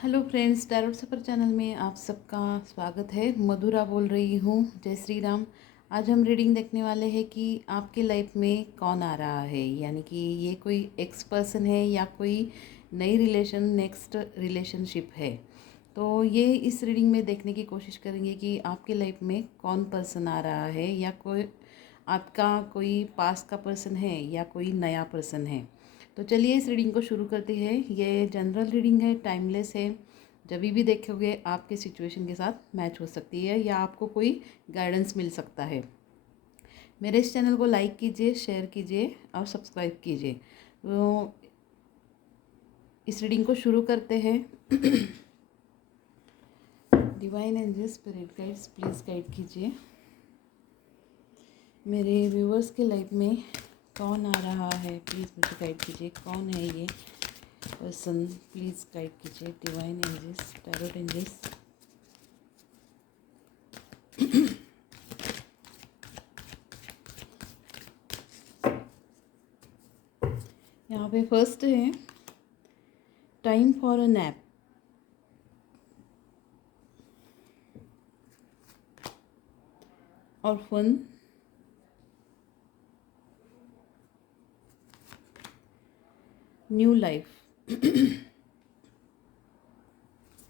Hello friends, tarot सफ़र channel में आप सबका स्वागत है। मधुरा बोल रही हूँ। जय श्री राम। आज हम रीडिंग देखने वाले हैं कि आपके लाइफ में कौन आ रहा है, यानी कि ये कोई एक्स पर्सन है या कोई नई रिलेशन, नेक्स्ट रिलेशनशिप है। तो ये इस रीडिंग में देखने की कोशिश करेंगे कि आपके लाइफ में कौन पर्सन आ रहा है, या कोई आपका कोई पास का पर्सन है या कोई नया पर्सन है। तो चलिए इस रीडिंग को शुरू करते हैं। ये जनरल रीडिंग है, टाइमलेस है। जब भी देखोगे आपके सिचुएशन के साथ मैच हो सकती है या आपको कोई गाइडेंस मिल सकता है। मेरे इस चैनल को लाइक कीजिए, शेयर कीजिए और सब्सक्राइब कीजिए। तो इस रीडिंग को शुरू करते हैं। Divine angel, spirit guides, please guide कीजिए। मेरे व्यूअर्स के लाइफ में कौन आ रहा है, प्लीज़ मुझे गाइड कीजिए। कौन है ये पर्सन, प्लीज़ गाइड कीजिए। Divine angels, tarot angels. यहाँ पे फर्स्ट है टाइम फॉर अ नैप। और fun, new life.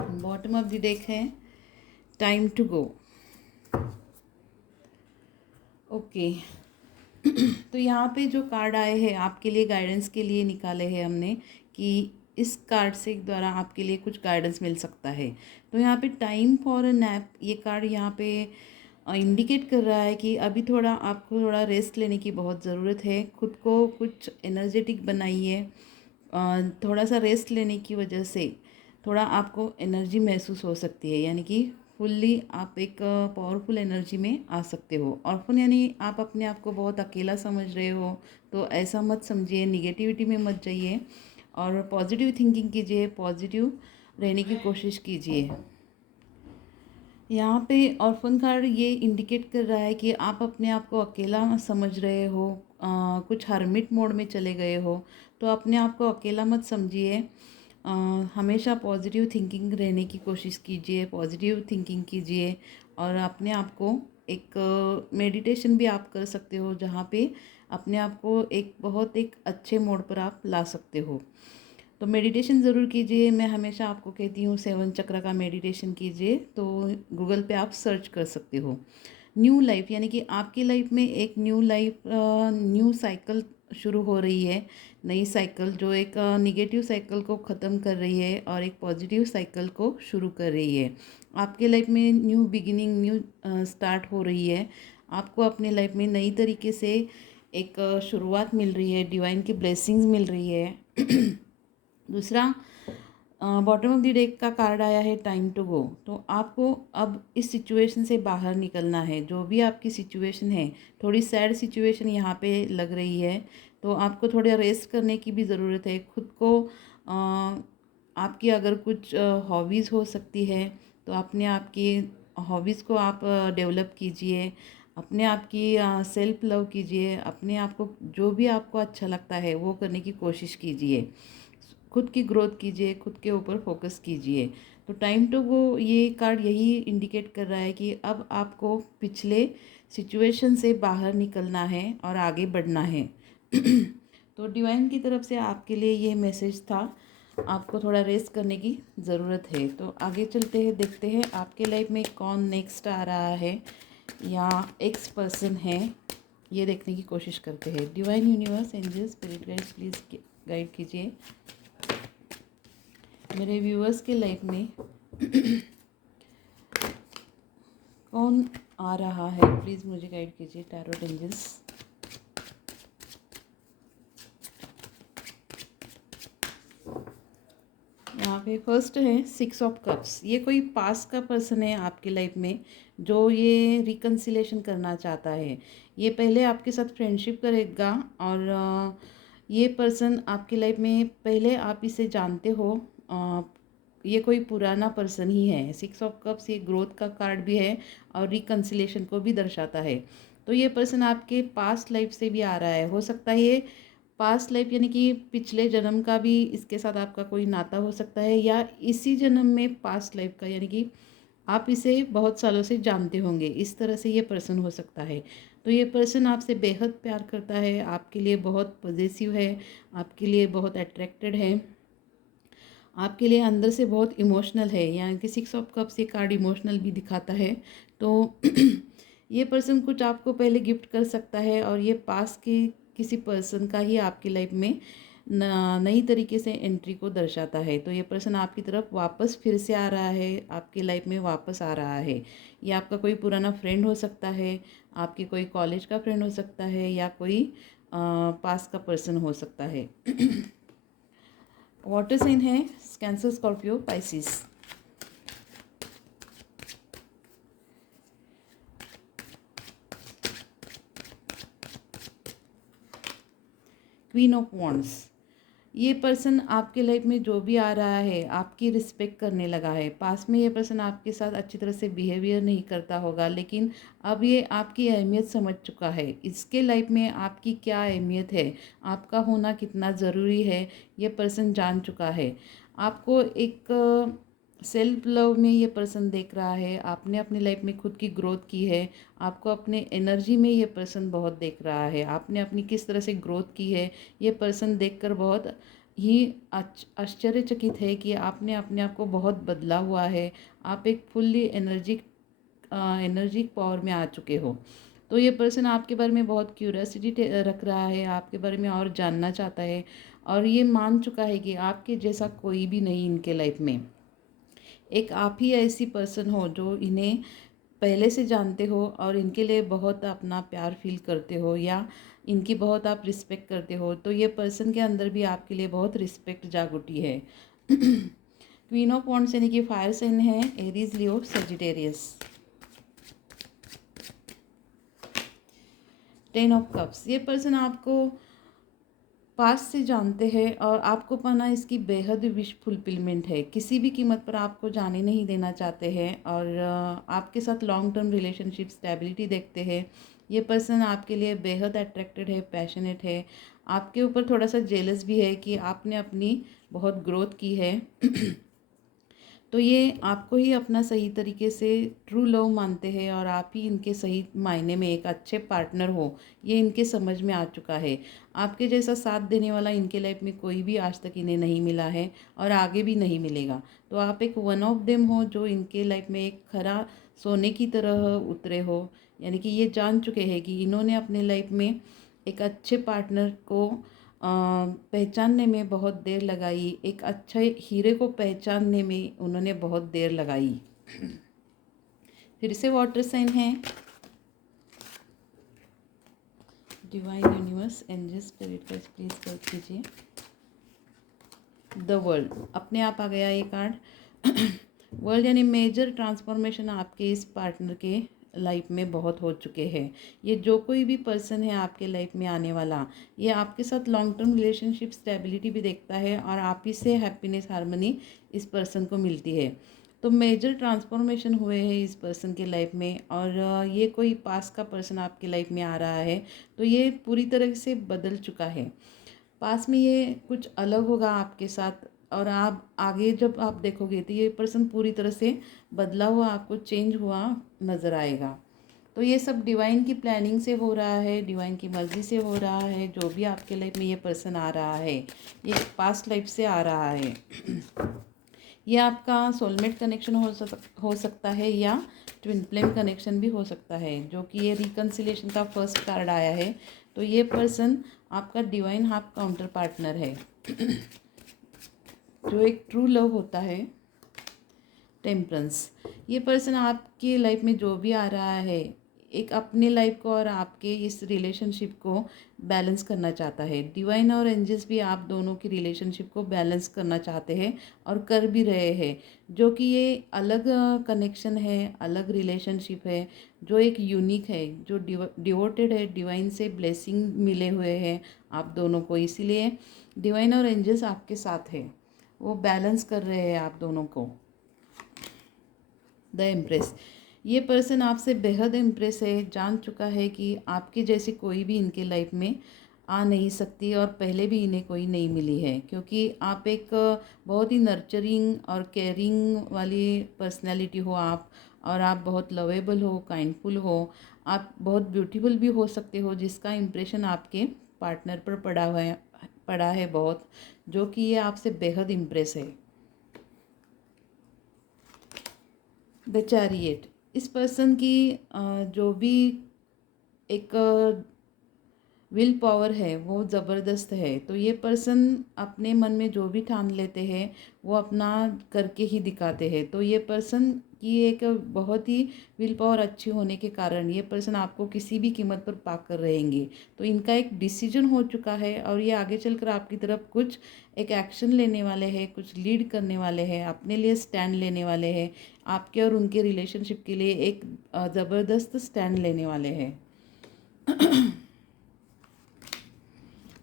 Bottom of the deck है टाइम टू गो। ओके। तो यहाँ पे जो कार्ड आए हैं आपके लिए गाइडेंस के लिए निकाले हैं हमने, कि इस कार्ड से द्वारा आपके लिए कुछ गाइडेंस मिल सकता है। तो यहाँ पे टाइम फॉर अ नैप, ये कार्ड यहाँ पे इंडिकेट कर रहा है कि अभी थोड़ा आपको थोड़ा रेस्ट लेने की बहुत ज़रूरत है। खुद को कुछ एनर्जेटिक बनाइए। थोड़ा सा रेस्ट लेने की वजह से थोड़ा आपको एनर्जी महसूस हो सकती है, यानी कि फुल्ली आप एक पावरफुल एनर्जी में आ सकते हो। और फुल यानी आप अपने आप को बहुत अकेला समझ रहे हो, तो ऐसा मत समझिए, निगेटिविटी में मत जाइए और पॉजिटिव थिंकिंग कीजिए, पॉजिटिव रहने की कोशिश कीजिए। यहाँ पे ऑर्फन कार्ड ये इंडिकेट कर रहा है कि आप अपने आप को अकेला समझ रहे हो, कुछ हर्मिट मोड में चले गए हो। तो अपने आप को अकेला मत समझिए। हमेशा पॉजिटिव थिंकिंग रहने की कोशिश कीजिए, पॉजिटिव थिंकिंग कीजिए। और अपने आप को एक मेडिटेशन भी आप कर सकते हो, जहाँ पे अपने आप को एक अच्छे मोड पर आप ला सकते हो। तो मेडिटेशन ज़रूर कीजिए। मैं हमेशा आपको कहती हूँ 7 चक्र का मेडिटेशन कीजिए। तो गूगल पे आप सर्च कर सकते हो। न्यू लाइफ, यानी कि आपकी लाइफ में एक न्यू लाइफ, न्यू साइकिल शुरू हो रही है। नई साइकिल जो एक निगेटिव साइकिल को ख़त्म कर रही है और एक पॉजिटिव साइकिल को शुरू कर रही है। आपके लाइफ में न्यू बिगिनिंग, न्यू स्टार्ट हो रही है। आपको अपने लाइफ में नई तरीके से एक शुरुआत मिल रही है, डिवाइन की ब्लेसिंग्स मिल रही है। दूसरा, बॉटम ऑफ द डेक का कार्ड आया है टाइम टू गो। तो आपको अब इस सिचुएशन से बाहर निकलना है। जो भी आपकी सिचुएशन है, थोड़ी सैड सिचुएशन यहाँ पे लग रही है, तो आपको थोड़ा रेस्ट करने की भी ज़रूरत है। खुद को आपकी अगर कुछ हॉबीज़ हो सकती है, तो अपने आप की हॉबीज़ को आप डेवलप कीजिए। अपने आप की सेल्फ लव कीजिए। अपने आप को जो भी आपको अच्छा लगता है वो करने की कोशिश कीजिए। खुद की ग्रोथ कीजिए, खुद के ऊपर फोकस कीजिए। तो टाइम टू गो, ये कार्ड यही इंडिकेट कर रहा है कि अब आपको पिछले सिचुएशन से बाहर निकलना है और आगे बढ़ना है। तो डिवाइन की तरफ से आपके लिए ये मैसेज था। आपको थोड़ा रेस्ट करने की ज़रूरत है। तो आगे चलते हैं, देखते हैं आपके लाइफ में कौन नेक्स्ट आ रहा है या एक्स पर्सन है। ये देखने की कोशिश करते हैं। Divine universe, angel, spirit guides, please guide कीजिए मेरे व्यूअर्स के लाइफ में कौन आ रहा है। प्लीज़ मुझे गाइड कीजिए टैरोट एंजल्स। यहाँ पे फर्स्ट है 6 ऑफ कप्स। ये कोई पास का पर्सन है आपकी लाइफ में, जो ये रिकन्सिलेशन करना चाहता है। ये पहले आपके साथ फ्रेंडशिप करेगा और ये पर्सन आपकी लाइफ में पहले आप इसे जानते हो। ये कोई पुराना पर्सन ही है। 6 ऑफ कप्स ये ग्रोथ का कार्ड भी है और रिकन्सिलेशन को भी दर्शाता है। तो ये पर्सन आपके पास्ट लाइफ से भी आ रहा है। हो सकता है ये पास्ट लाइफ यानी कि पिछले जन्म का भी इसके साथ आपका कोई नाता हो सकता है, या इसी जन्म में पास्ट लाइफ का, यानी कि आप इसे बहुत सालों से जानते होंगे, इस तरह से ये पर्सन हो सकता है। तो ये पर्सन आपसे बेहद प्यार करता है, आपके लिए बहुत पॉजिटिव है, आपके लिए बहुत अट्रैक्टेड है, आपके लिए अंदर से बहुत इमोशनल है, यानी कि 6 ऑफ कप्स ये कार्ड इमोशनल भी दिखाता है। तो ये पर्सन कुछ आपको पहले गिफ्ट कर सकता है, और ये पास के किसी पर्सन का ही आपकी लाइफ में नई तरीके से एंट्री को दर्शाता है। तो ये पर्सन आपकी तरफ वापस फिर से आ रहा है, आपकी लाइफ में वापस आ रहा है। ये आपका कोई पुराना फ्रेंड हो सकता है, आपके कोई कॉलेज का फ्रेंड हो सकता है, या कोई पास का पर्सन हो सकता है। वाटर साइन है cancer, Scorpio, Pisces. Queen of wands, ये पर्सन आपके लाइफ में जो भी आ रहा है आपकी रिस्पेक्ट करने लगा है। पास में ये पर्सन आपके साथ अच्छी तरह से बिहेवियर नहीं करता होगा, लेकिन अब ये आपकी अहमियत समझ चुका है। इसके लाइफ में आपकी क्या अहमियत है, आपका होना कितना ज़रूरी है, ये पर्सन जान चुका है। आपको एक सेल्फ लव में ये पर्सन देख रहा है, आपने अपनी लाइफ में खुद की ग्रोथ की है, आपको अपने एनर्जी में ये पर्सन बहुत देख रहा है, आपने अपनी किस तरह से ग्रोथ की है ये पर्सन देखकर बहुत ही आश्चर्यचकित है कि आपने अपने आप को बहुत बदला हुआ है। आप एक फुल्ली एनर्जिक पावर में आ चुके हो। तो ये पर्सन आपके बारे में बहुत क्यूरियोसिटी रख रहा है, आपके बारे में और जानना चाहता है, और ये मान चुका है कि आपके जैसा कोई भी नहीं इनके लाइफ में। एक आप ही ऐसी पर्सन हो जो इन्हें पहले से जानते हो और इनके लिए बहुत अपना प्यार फील करते हो, या इनकी बहुत आप रिस्पेक्ट करते हो। तो ये पर्सन के अंदर भी आपके लिए बहुत रिस्पेक्ट जाग उठी है। क्वीन ऑफ वॉन्ड्स यानी कि फायर साइन है, Aries, Leo, Sagittarius. 10 of cups, ये पर्सन आपको पास से जानते हैं और आपको पाना इसकी बेहद विश फुलफिलमेंट है। किसी भी कीमत पर आपको जाने नहीं देना चाहते हैं, और आपके साथ लॉन्ग टर्म रिलेशनशिप स्टेबिलिटी देखते हैं। ये पर्सन आपके लिए बेहद अट्रैक्टेड है, पैशनेट है, आपके ऊपर थोड़ा सा जेलस भी है कि आपने अपनी बहुत ग्रोथ की है। तो ये आपको ही अपना सही तरीके से ट्रू लव मानते हैं, और आप ही इनके सही मायने में एक अच्छे पार्टनर हो, ये इनके समझ में आ चुका है। आपके जैसा साथ देने वाला इनके लाइफ में कोई भी आज तक इन्हें नहीं मिला है, और आगे भी नहीं मिलेगा। तो आप एक वन ऑफ देम हो जो इनके लाइफ में एक खरा सोने की तरह उतरे हो, यानी कि ये जान चुके हैं कि इन्होंने अपने लाइफ में एक अच्छे पार्टनर को पहचानने में बहुत देर लगाई, एक अच्छे हीरे को पहचानने में उन्होंने बहुत देर लगाई। फिर से वाटर साइन है, divine universe, angels, spirit guides please guide कीजिए। द वर्ल्ड, अपने आप आ गया ये कार्ड। वर्ल्ड यानी मेजर ट्रांसफॉर्मेशन आपके इस पार्टनर के लाइफ में बहुत हो चुके हैं। ये जो कोई भी पर्सन है आपके लाइफ में आने वाला, ये आपके साथ लॉन्ग टर्म रिलेशनशिप स्टेबिलिटी भी देखता है, और आप ही से हैप्पीनेस, हार्मनी इस पर्सन को मिलती है। तो मेजर ट्रांसफॉर्मेशन हुए हैं इस पर्सन के लाइफ में, और ये कोई पास का पर्सन आपके लाइफ में आ रहा है तो ये पूरी तरह से बदल चुका है। पास में ये कुछ अलग होगा आपके साथ, और आप आगे जब आप देखोगे तो ये पर्सन पूरी तरह से बदला हुआ, आपको चेंज हुआ नज़र आएगा। तो ये सब डिवाइन की प्लानिंग से हो रहा है, डिवाइन की मर्ज़ी से हो रहा है। जो भी आपके लाइफ में ये पर्सन आ रहा है, ये पास्ट लाइफ से आ रहा है। ये आपका सोलमेट कनेक्शन हो सकता है, या ट्विन फ्लेम कनेक्शन भी हो सकता है, जो कि ये रिकन्सिलेशन का फर्स्ट कार्ड आया है। तो ये पर्सन आपका डिवाइन हाफ काउंटर पार्टनर है, जो एक ट्रू लव होता है। टेम्परेंस, ये पर्सन आपकी लाइफ में जो भी आ रहा है, एक अपने लाइफ को और आपके इस रिलेशनशिप को बैलेंस करना चाहता है। डिवाइन और एंजल्स भी आप दोनों की रिलेशनशिप को बैलेंस करना चाहते हैं, और कर भी रहे हैं। जो कि ये अलग कनेक्शन है, अलग रिलेशनशिप है, जो एक यूनिक है, जो डिवोटेड है, डिवाइन से ब्लेसिंग मिले हुए हैं आप दोनों को। इसीलिए डिवाइन और एंजल्स आपके साथ है, वो बैलेंस कर रहे हैं आप दोनों को। द एम्प्रेस, ये पर्सन आपसे बेहद इम्प्रेस है, जान चुका है कि आपके जैसे कोई भी इनके लाइफ में आ नहीं सकती और पहले भी इन्हें कोई नहीं मिली है, क्योंकि आप एक बहुत ही नर्चरिंग और केयरिंग वाली पर्सनैलिटी हो आप, और आप बहुत लवेबल हो, काइंडफुल हो, आप बहुत ब्यूटीफुल भी हो सकते हो, जिसका इम्प्रेशन आपके पार्टनर पर पड़ा है बहुत, जो कि ये आपसे बेहद इम्प्रेस है। द चैरियट, इस पर्सन की जो भी एक विल पावर है वो ज़बरदस्त है। तो ये पर्सन अपने मन में जो भी ठान लेते हैं वो अपना करके ही दिखाते हैं। तो ये पर्सन की एक बहुत ही विल पावर अच्छी होने के कारण ये पर्सन आपको किसी भी कीमत पर पाकर रहेंगे। तो इनका एक डिसीजन हो चुका है और ये आगे चलकर आपकी तरफ कुछ एक एक्शन लेने वाले हैं, कुछ लीड करने वाले हैं, अपने लिए स्टैंड लेने वाले हैं, आपके और उनके रिलेशनशिप के लिए एक ज़बरदस्त स्टैंड लेने वाले हैं।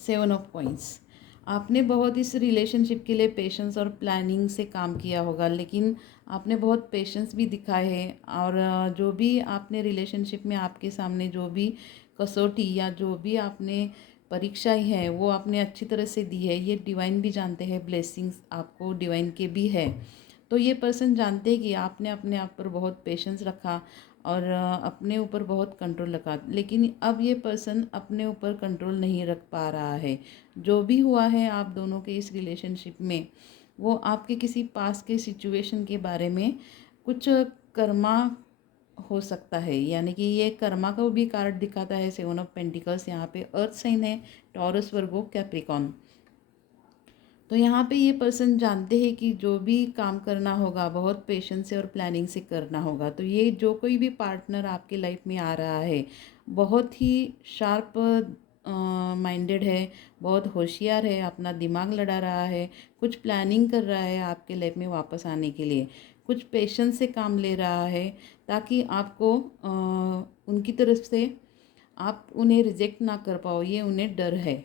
7 ऑफ कॉइंस, आपने बहुत इस रिलेशनशिप के लिए पेशेंस और प्लानिंग से काम किया होगा, लेकिन आपने बहुत पेशेंस भी दिखाए हैं, और जो भी आपने रिलेशनशिप में आपके सामने जो भी कसौटी या जो भी आपने परीक्षाएं हैं वो आपने अच्छी तरह से दी है। ये डिवाइन भी जानते हैं, ब्लेसिंग्स आपको डिवाइन के भी है। तो ये पर्सन जानते हैं कि आपने अपने आप पर बहुत पेशेंस रखा और अपने ऊपर बहुत कंट्रोल रखा, लेकिन अब ये पर्सन अपने ऊपर कंट्रोल नहीं रख पा रहा है। जो भी हुआ है आप दोनों के इस रिलेशनशिप में, वो आपके किसी पास के सिचुएशन के बारे में कुछ कर्मा हो सकता है, यानी कि ये कर्मा का भी कार्ड दिखाता है। 7 ऑफ पेंटिकल्स, यहाँ पे अर्थ साइन है, टॉरस, वर्गो, कैप्रिकॉन। तो यहाँ पे ये पर्सन जानते हैं कि जो भी काम करना होगा बहुत पेशेंस से और प्लानिंग से करना होगा। तो ये जो कोई भी पार्टनर आपके लाइफ में आ रहा है बहुत ही शार्प माइंडेड है, बहुत होशियार है, अपना दिमाग लड़ा रहा है, कुछ प्लानिंग कर रहा है आपके लाइफ में वापस आने के लिए, कुछ पेशेंस से काम ले रहा है, ताकि आपको उनकी तरफ से आप उन्हें रिजेक्ट ना कर पाओ, ये उन्हें डर है।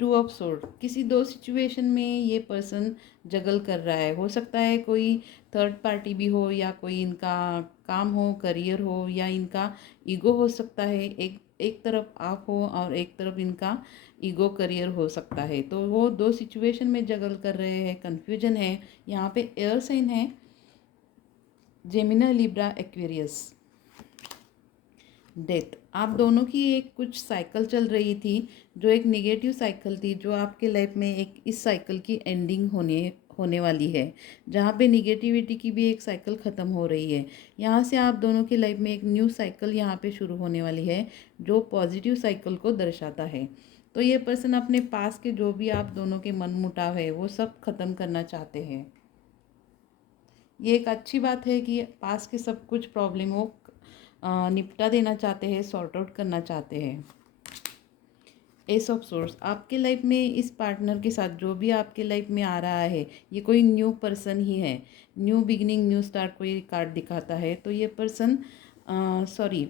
टू ऑफ सोर्ड, किसी दो सिचुएशन में ये पर्सन जगल कर रहा है। हो सकता है कोई थर्ड पार्टी भी हो, या कोई इनका काम हो, करियर हो, या इनका ईगो हो सकता है। एक एक तरफ आप हो और एक तरफ इनका ईगो करियर हो सकता है। तो वो दो सिचुएशन में जगल कर रहे हैं, कन्फ्यूजन है। यहाँ पे एयर साइन है, जेमिना, लिब्रा, एक्वेरियस। डेथ, आप दोनों की एक कुछ साइकिल चल रही थी, जो एक निगेटिव साइकिल थी, जो आपके लाइफ में एक इस साइकिल की एंडिंग होने वाली है, जहाँ पे निगेटिविटी की भी एक साइकिल ख़त्म हो रही है। यहाँ से आप दोनों की लाइफ में एक न्यू साइकिल यहाँ पे शुरू होने वाली है, जो पॉजिटिव साइकिल को दर्शाता है। तो ये पर्सन अपने पास के जो भी आप दोनों के मन मुटाव है वो सब ख़त्म करना चाहते हैं। ये एक अच्छी बात है कि पास के सब कुछ प्रॉब्लम हो निपटा देना चाहते हैं, सॉर्ट आउट करना चाहते हैं। एस ऑफ सोर्स, आपके लाइफ में इस पार्टनर के साथ जो भी आपके लाइफ में आ रहा है ये कोई न्यू पर्सन ही है। न्यू बिगिनिंग, न्यू स्टार्ट कोई कार्ड दिखाता है। तो ये पर्सन सॉरी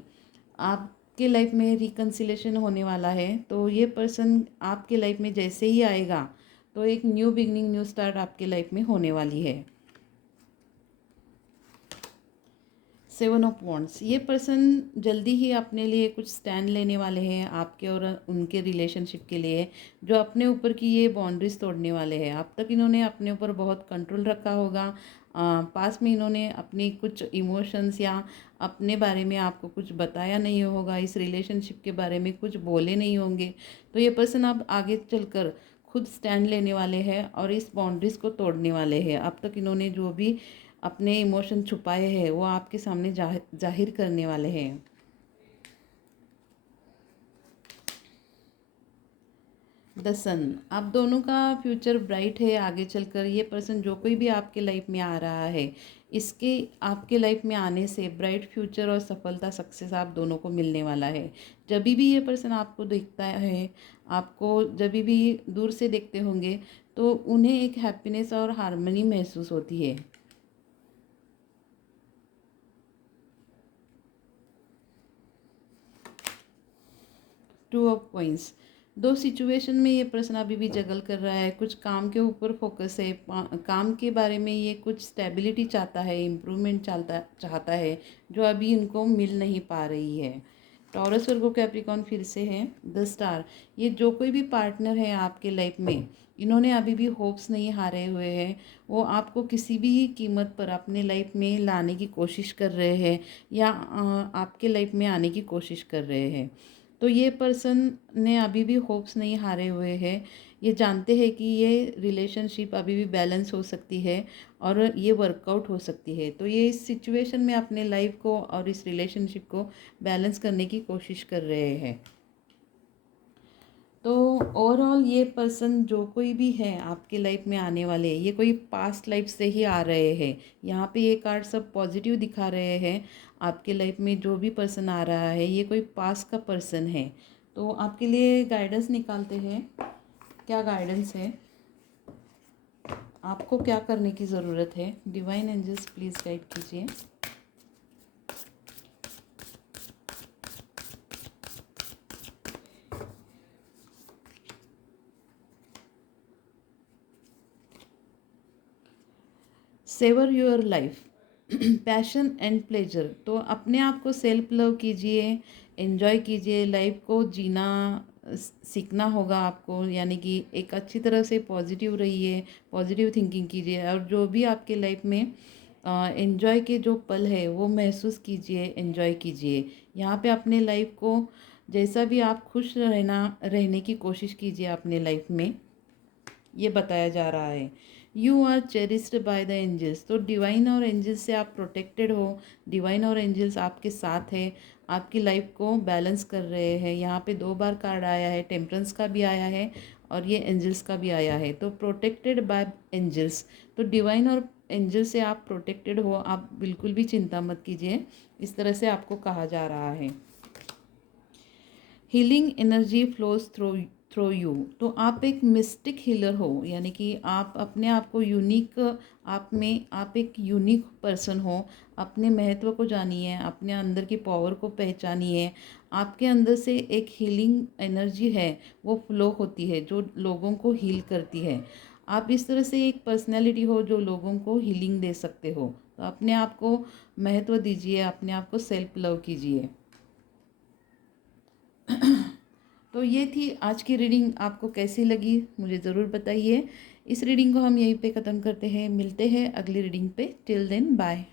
आपके लाइफ में रिकन्सिलेशन होने वाला है। तो ये पर्सन आपके लाइफ में जैसे ही आएगा तो एक न्यू बिगिनिंग, न्यू स्टार्ट आपके लाइफ में होने वाली है। 7 ऑफ वॉन्ड्स, ये पर्सन जल्दी ही अपने लिए कुछ स्टैंड लेने वाले हैं आपके और उनके रिलेशनशिप के लिए, जो अपने ऊपर की ये बाउंड्रीज तोड़ने वाले हैं। अब तक इन्होंने अपने ऊपर बहुत कंट्रोल रखा होगा, पास में इन्होंने अपनी कुछ इमोशंस या अपने बारे में आपको कुछ बताया नहीं होगा, इस रिलेशनशिप के बारे में कुछ बोले नहीं होंगे। तो ये पर्सन अब आगे चलकर खुद स्टैंड लेने वाले हैं और इस बाउंड्रीज़ को तोड़ने वाले हैं। अब तक इन्होंने जो भी अपने इमोशन छुपाए हैं वो आपके सामने जाहिर करने वाले हैं। द सन, आप दोनों का फ्यूचर ब्राइट है। आगे चलकर ये पर्सन जो कोई भी आपके लाइफ में आ रहा है, इसके आपके लाइफ में आने से ब्राइट फ्यूचर और सफलता, सक्सेस आप दोनों को मिलने वाला है। जब भी ये पर्सन आपको देखता है, आपको जब भी दूर से देखते होंगे तो उन्हें एक हैप्पीनेस और हार्मनी महसूस होती है। टू ऑफ कॉइंस, दो सिचुएशन में ये पर्सन अभी भी जगल कर रहा है। कुछ काम के ऊपर फोकस है, काम के बारे में ये कुछ स्टेबिलिटी चाहता है, इम्प्रूवमेंट चाहता चाहता है, जो अभी इनको मिल नहीं पा रही है। टॉरस वर्गो कैप्रिकॉर्न फिर से है द स्टार। ये जो कोई भी पार्टनर है आपके लाइफ में, इन्होंने अभी भी होप्स नहीं हारे हुए हैं। वो आपको किसी भी कीमत पर अपने लाइफ में लाने की कोशिश कर रहे हैं, या आपके लाइफ में आने की कोशिश कर रहे हैं। तो ये पर्सन ने अभी भी होप्स नहीं हारे हुए हैं। ये जानते हैं कि ये रिलेशनशिप अभी भी बैलेंस हो सकती है और ये वर्कआउट हो सकती है। तो ये इस सिचुएशन में अपने लाइफ को और इस रिलेशनशिप को बैलेंस करने की कोशिश कर रहे हैं। तो ओवरऑल ये पर्सन जो कोई भी है आपके लाइफ में आने वाले, ये कोई पास्ट लाइफ से ही आ रहे हैं। यहाँ पे ये कार्ड सब पॉजिटिव दिखा रहे हैं। आपके लाइफ में जो भी पर्सन आ रहा है, ये कोई पास्ट का पर्सन है। तो आपके लिए गाइडेंस निकालते हैं, क्या गाइडेंस है, आपको क्या करने की ज़रूरत है। डिवाइन एंजल्स प्लीज़ गाइड कीजिए। Savour your life, passion and pleasure. तो अपने आप को सेल्फ लव कीजिए, एंजॉय कीजिए, लाइफ को जीना सीखना होगा आपको। यानी कि एक अच्छी तरह से पॉजिटिव रहिए, पॉजिटिव थिंकिंग कीजिए, और जो भी आपके लाइफ में एंजॉय के जो पल है वो महसूस कीजिए, एंजॉय कीजिए। यहाँ पे अपने लाइफ को जैसा भी आप खुश रहने की कोशिश कीजिए अपने लाइफ में, ये बताया जा रहा है। You are cherished by the angels. तो डिवाइन और एंजल्स से आप प्रोटेक्टेड हो। डिवाइन और एंजल्स आपके साथ है, आपकी लाइफ को बैलेंस कर रहे हैं। यहाँ पे 2 बार कार्ड आया है, टेम्परेंस का भी आया है और ये एंजल्स का भी आया है। तो प्रोटेक्टेड बाय एंजल्स, तो डिवाइन और एंजल से आप प्रोटेक्टेड हो, आप बिल्कुल भी चिंता मत कीजिए, इस तरह से आपको कहा जा रहा है। Healing energy flows through you. तो आप एक मिस्टिक हीलर हो, यानी कि आप अपने आप को यूनिक, आप एक यूनिक पर्सन हो। अपने महत्व को जानिए, अपने अंदर की पावर को पहचानिए। आपके अंदर से एक हीलिंग एनर्जी है, वो फ्लो होती है, जो लोगों को हील करती है। आप इस तरह से एक पर्सनैलिटी हो जो लोगों को हीलिंग दे सकते हो। तो अपने आप को महत्व दीजिए, अपने आप को सेल्फ लव कीजिए। तो ये थी आज की रीडिंग। आपको कैसी लगी मुझे ज़रूर बताइए। इस रीडिंग को हम यहीं पे ख़त्म करते हैं, मिलते हैं अगली रीडिंग पे। Till then bye.